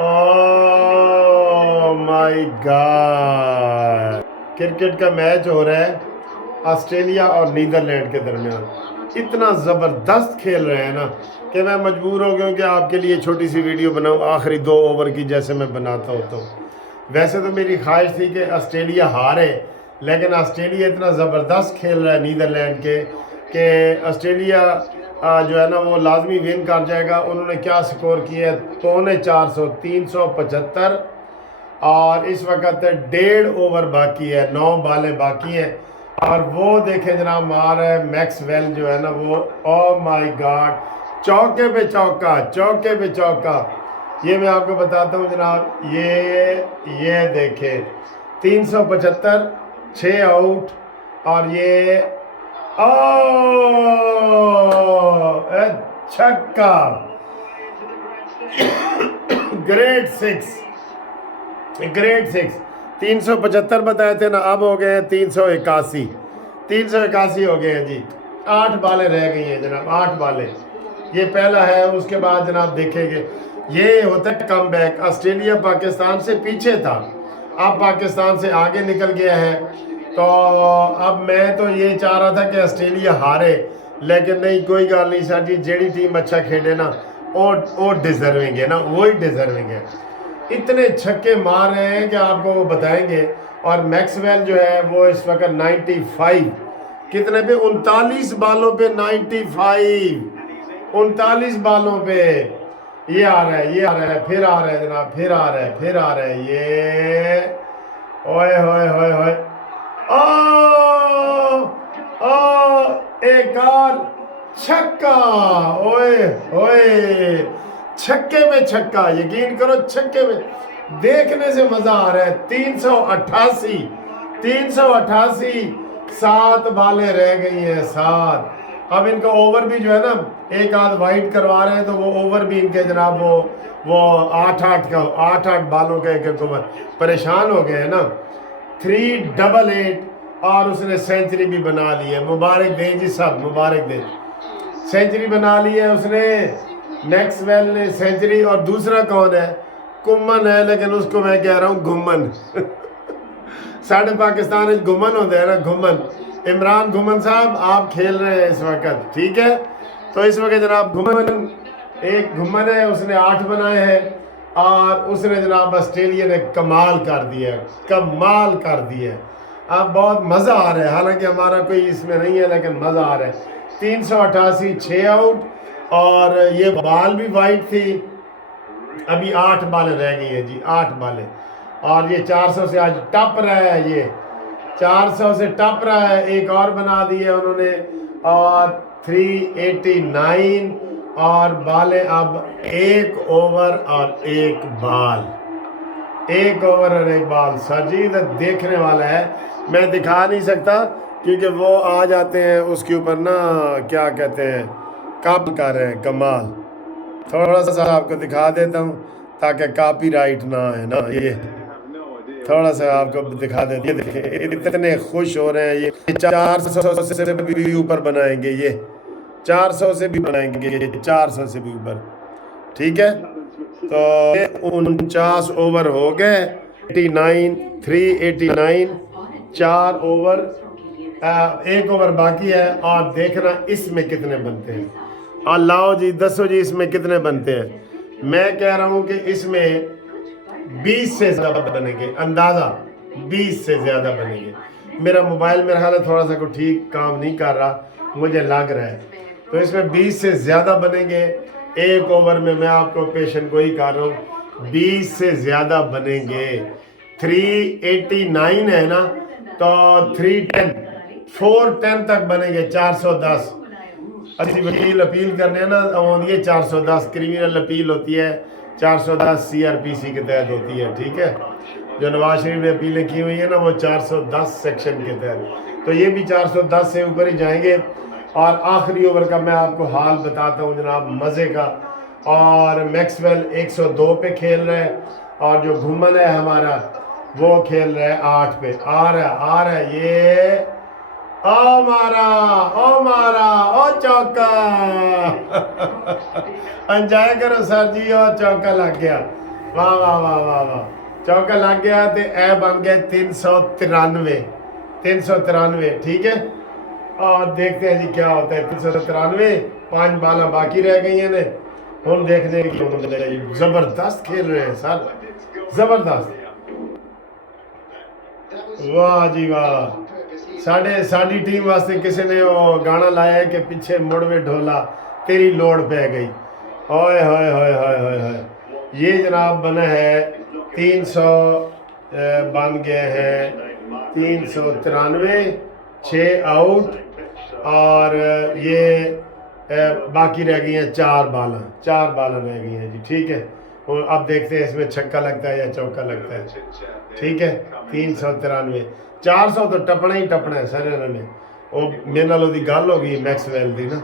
Oh my God, cricket का match हो रहा है ऑस्ट्रेलिया और नीदरलैंड के दरमियान। इतना ज़बरदस्त खेल रहे हैं ना कि मैं मजबूर हो गया हूँ कि आपके लिए छोटी सी वीडियो बनाऊँ आखिरी 2 ओवर की, जैसे मैं बनाता होता हूँ। वैसे तो मेरी ख्वाहिश थी कि ऑस्ट्रेलिया हारे, लेकिन ऑस्ट्रेलिया इतना ज़बरदस्त खेल रहा है नीदरलैंड के कि ऑस्ट्रेलिया जो है ना वो लाजमी विन कर जाएगा। उन्होंने क्या स्कोर किया है, 450, 375, और इस वक्त 1.5 ओवर बाकी है, 9 बालें बाकी हैं। और वो देखें जनाब, मार है मैक्सवेल जो है ना वो, ओ माय गॉड, चौके पे चौका, चौके पे चौका। ये मैं आपको बताता हूँ जनाब, ये देखें 375, 6 आउट, और ये ओ छक्का, ग्रेट 6, ग्रेट 6। 375 बताए थे ना, अब हो गए हैं 381, 381 हो गए हैं जी। 8 बालें रह गई हैं जनाब, 8 बालें। ये पहला है, उसके बाद जनाब देखेंगे ये होता है कम बैक। ऑस्ट्रेलिया पाकिस्तान से पीछे था, अब पाकिस्तान से आगे निकल गया है। तो अब मैं तो ये चाह रहा था कि ऑस्ट्रेलिया हारे, लेकिन नहीं, कोई गल नहीं सर जी, जेड़ी टीम अच्छा खेले ना वो डिजर्विंग है ना, वही डिजर्विंग है। इतने छक्के मार रहे हैं कि आपको वो बताएंगे। और मैक्सवेल जो है वो इस वक्त 95, कितने पे, 39 बालों पे 95, 39 बालों पे। ये आ रहा है, ये आ रहा है, फिर आ रहा है जनाब, फिर आ रहा है, फिर आ रहा है ये, ओए होए होए होए, ओ ओ एक और छक्का, ओए ओए, छक्के में छक्का, यकीन करो छक्के में, देखने से मजा आ रहा है। 388, 388, 7 बालें रह गई हैं, 7। अब इनका ओवर भी जो है ना, एक आध वाइड करवा रहे हैं, तो वो ओवर भी इनके जनाब वो 8-8 बालों का एक ओवर, परेशान हो गए हैं ना। 388, और उसने सेंचुरी भी बना ली है, मुबारक दें जी, सब मुबारक दें, सेंचुरी बना ली है उसने। मैक्सवेल ने सेंचुरी, और दूसरा कौन है, कुम्मन है, लेकिन उसको मैं कह रहा हूँ घुम्मन। साढ़े पाकिस्तान में घुम्मन होते हैं ना, घुम्मन। इमरान घुम्मन साहब आप खेल रहे हैं इस वक्त, ठीक है। तो इस वक्त जनाब घुम्मन, एक घुम्मन है, उसने 8 बनाए हैं, और उसने जनाब ऑस्ट्रेलिया ने कमाल कर दिया, कमाल कर दिया। अब बहुत मज़ा आ रहा है, हालांकि हमारा कोई इसमें नहीं है, लेकिन मज़ा आ रहा है। 388, 6 आउट, और ये बाल भी वाइट थी। अभी 8 बालें रह गई हैं जी, 8 बालें, और ये 400 से आज टप रहा है, ये 400 से टप रहा है। एक और बना दी है उन्होंने, और 389, और बालें अब 1 ओवर और 1 बाल, 1 ओवर और 1 बाल। सजीद देखने वाला है, मैं दिखा नहीं सकता क्योंकि वो आ जाते हैं उसके ऊपर ना, क्या कहते हैं, कब कर रहे हैं कमाल। थोड़ा सा आपको दिखा देता हूँ ताकि कॉपीराइट ना है ना, ये थोड़ा सा आपको दिखा देते हैं। देखिए इतने खुश हो रहे हैं, ये 400 से भी ऊपर बनाएंगे, ये 400 से भी बनाएंगे, ये 400 से भी ऊपर, ठीक है। तो 49 ओवर हो गए, 89, 389, 4 ओवर, 1 ओवर बाकी है, और देखना इसमें कितने बनते हैं। और लाओ जी, दसो जी इसमें कितने बनते हैं। मैं कह रहा हूं कि इसमें 20 से ज़्यादा बनेंगे, अंदाज़ा 20 से ज़्यादा बनेंगे। मेरा मोबाइल मेरा ख्याल है थोड़ा सा को ठीक काम नहीं कर रहा, मुझे लग रहा है। तो इसमें 20 से ज़्यादा बनेंगे। 1 ओवर में मैं आपको पेशन गोई कर रहा हूँ, 20 से ज़्यादा बनेंगे। 389 है ना, तो 310, 410 तक बनेंगे, 410। असली वकील अपील करने ना आती है 410, क्रिमिनल अपील होती है 410 CRPC के तहत होती है, ठीक है। जो नवाज शरीफ ने अपीलें की हुई है ना, वो 410 सेक्शन के तहत, तो ये भी 410 से ऊपर ही जाएंगे। और आखिरी ओवर का मैं आपको हाल बताता हूँ जनाब, मज़े का। और मैक्सवेल 102 पे खेल रहे हैं, और जो घुमन है हमारा वो खेल रहा है 8 पे। आ रहा है ये, ओ मारा, ओ मारा, ओ चौका। एंजॉय करो सर जी, ओ चौका लग गया। वाह वाह वाह वाह वाह, चौका लग गया तो ए बन गया 393, 393, ठीक है। और देखते हैं जी क्या होता है। 393, 5 बाला बाकी रह गई हैं ने, हम देखने की जबरदस्त खेल रहे हैं सर, जबरदस्त, वाह जी वाह। साड़ी टीम वास्ते किसी ने वो गाना लाया है कि पीछे मुड़वे ढोला तेरी लोड़ पै गई। ओए होए होए होए होए होए, ये जनाब बना है 300, बन गए हैं 393, 6 आउट, और ये बाकी रह गई हैं 4 बाला, 4 बाला रह गई हैं जी, ठीक है। और अब देखते हैं इसमें छक्का लगता है या चौका लगता है, ठीक है। 393, 400 तो टपना ही टपना है सर इन्होंने। वो मेरे नाल ओदी गल हो गई मैक्सवेल दी ना,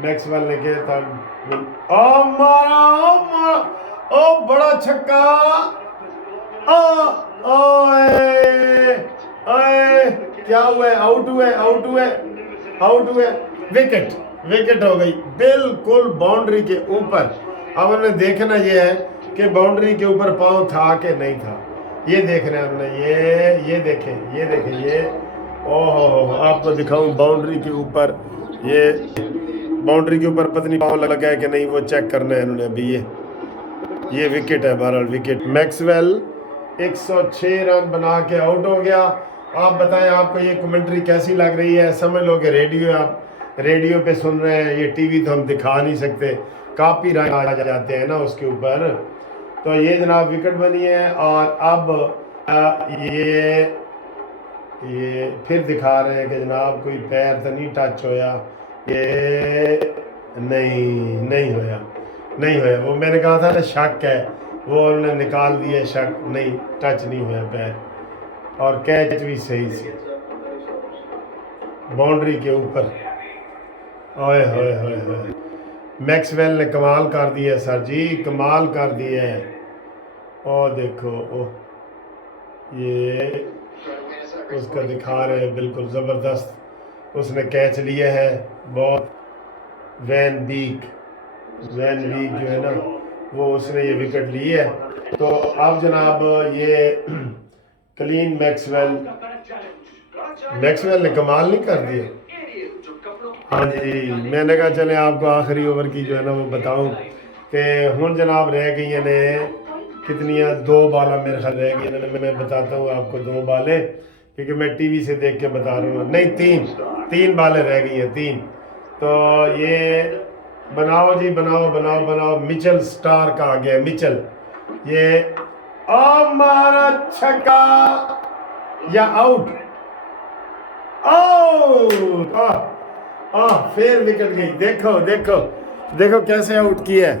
मैक्सवेल ने कहा था ओ मारा, ओ मारा, ओ बड़ा छक्का, ओ ओए ओए, क्या हुआ है, आउट हुए, आउट हुए, आउट हुए, विकेट, विकेट हो गई बिल्कुल बाउंड्री के ऊपर। अब उन्हें देखना ये है कि बाउंड्री के ऊपर पांव था कि नहीं था, ये देखना है हमने। ये देखें, ये देखें, ये ओहो, आपको दिखाऊं बाउंड्री के ऊपर, ये बाउंड्री के ऊपर पत्नी पांव लगा है कि नहीं, वो चेक करना है इन्होंने अभी। ये विकेट है, बहरहाल विकेट। मैक्सवेल 106 रन बना के आउट हो गया। आप बताएं आपको ये कमेंट्री कैसी लग रही है। समझ लो कि रेडियो, आप रेडियो पे सुन रहे हैं, ये टीवी तो हम दिखा नहीं सकते, कॉपीराइट आ जाते हैं ना उसके ऊपर। तो ये जनाब विकेट बनी है, और अब ये फिर दिखा रहे हैं कि जनाब कोई पैर तो नहीं टच होया, ये नहीं होया, नहीं होया। वो मैंने कहा था ना शक है, वो उन्होंने निकाल दिया शक, नहीं टच नहीं हुआ पैर, और कैच भी सही से बाउंड्री के ऊपर। ओए होए होए होए, मैक्सवेल ने कमाल कर दिया सर जी, कमाल कर दिया है। ओ देखो, ओ ये उसका दिखा रहे हैं, बिल्कुल ज़बरदस्त उसने कैच लिया है। बहुत वैन बीक जो है ना, वो उसने ये विकेट ली है। तो अब जनाब ये क्लीन मैक्सवेल ने कमाल नहीं कर दिया। हाँ जी, मैंने कहा चले आपको आखिरी ओवर की जो है ना वो बताऊं कि हुन जनाब रह गई ने कितनियाँ, 2 बाला मेरे ख्याल रह गई। मैं बताता हूँ आपको 2 बाले, क्योंकि मैं टीवी से देख के बता रहा हूँ। नहीं, 3 बाले रह गई हैं, 3। तो ये बनाओ जी, बनाओ। मिचेल स्टार का आ गया, मिचेल, ये मारा छक्का या आउट, फिर विकेट गई। देखो कैसे आउट किया है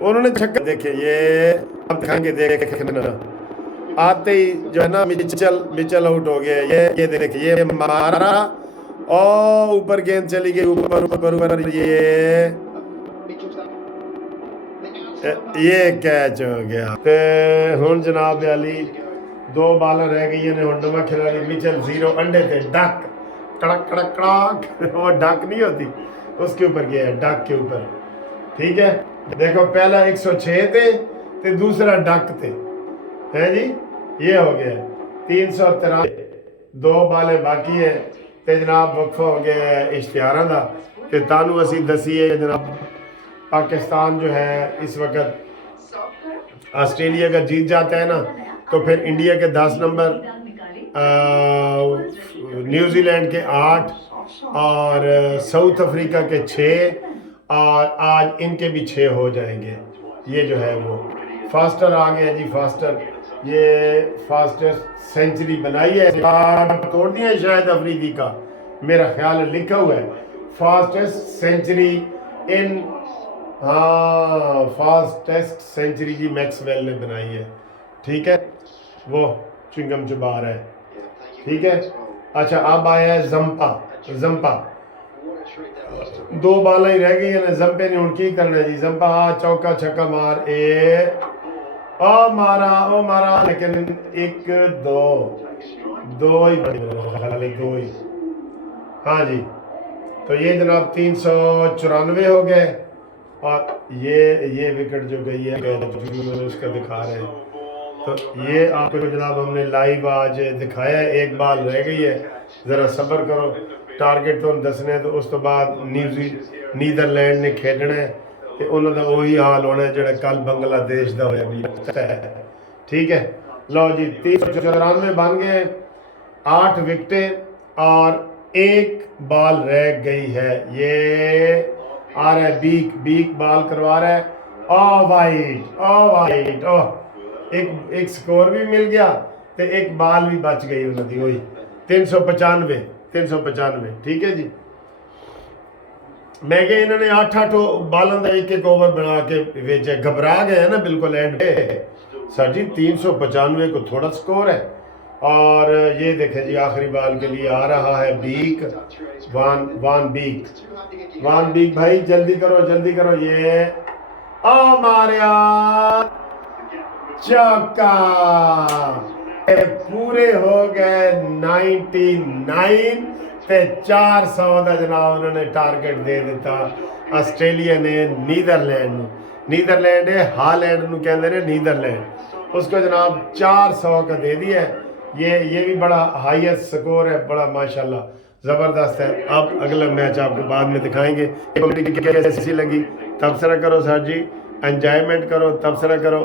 उन्होंने छक्का। देखे ये अब दिखाएंगे, देखना आते ही जो है ना मिचेल आउट हो गया। ये देखिए, ये मारा और ऊपर गेंद चली गई, ऊपर ये कैच हो गया। ते हुन जनाब अली 2 बाला रह गई ने। हुन नवा खिलाड़ी मिचेल 0 अंडे थे, डक कड़क कड़क कड़क, वो डक नहीं होती उसके ऊपर गया है, डक के ऊपर, ठीक है। देखो पहला 106 थे ते दूसरा डक थे, है जी। ये हो गया 393, 2 बाले बाकी है ते जनाब वक्फा हो गया है इश्तिहारां दा। ते तानू असी दसीए जनाब पाकिस्तान जो है इस वक्त ऑस्ट्रेलिया का जीत जाता है ना, तो फिर इंडिया के 10 नंबर, न्यूजीलैंड के 8 और साउथ अफ्रीका के 6, और आज इनके भी 6 हो जाएंगे। ये जो है वो फास्टर आ गया जी, फास्टर, ये फास्टेस्ट सेंचुरी बनाई है, तोड़ दिया है शायद अफरीदी का, मेरा ख्याल है, लिखा हुआ है फास्टेस्ट सेंचुरी इन, हाँ फास्टेस्ट सेंचुरी जी मैक्सवेल ने बनाई है, ठीक है। वो चिंगम चुबा रहा है, ठीक है। अच्छा अब आया है जंपा 2 बाला ही रह गई है, जंपे ने हुन की करना है जी। जंपा चौका छक्का मार, ओ मारा, लेकिन 1 2 ही बड़ी, 2 ही, हाँ जी। तो ये जनाब 394 हो गए, और ये विकेट जो गई है उसका दिखा रहे हैं। तो ये आपको जनाब हमने लाइव आज दिखाया है। एक बाल रह गई है, ज़रा सब्र करो, टारगेट तो दसने तो उस तो बाद नीदरलैंड ने खेलना है तो उन्होंने वही हाल होना है जो कल बांग्लादेश का होया। ठीक है, लो जी 394 बन गए, 8 विकेटें और एक बॉल रह गई है। ये आ रहा है बीक बॉल करवा रहा है। ओ वाइट ओ एक स्कोर भी मिल गया तो एक बॉल भी बच गई उन्होंने वही 395। ठीक है जी, मैं क्या इन्होंने 8 बालों का एक ओवर बना के भेजा, घबरा गए ना बिल्कुल एंड पे। सर जी 395 को थोड़ा स्कोर है। और ये देखें जी आखिरी बॉल के लिए आ रहा है वान बीक भाई जल्दी करो ये मारिया चौका। पूरे हो गए 99 ते 400 का जनाब उन्होंने टारगेट दे दिता आस्ट्रेलिया ने नीदरलैंड है हालैंड ਨੂੰ कहते हैं नीदरलैंड, उसको जनाब 400 का दे दिया है। ये भी बड़ा हाईएस्ट स्कोर है, बड़ा माशाल्लाह ज़बरदस्त है। अब अगला मैच आपको बाद में दिखाएंगे। कैसी लगी तबसरा करो सर जी, एंजॉयमेंट करो, तबसरा करो।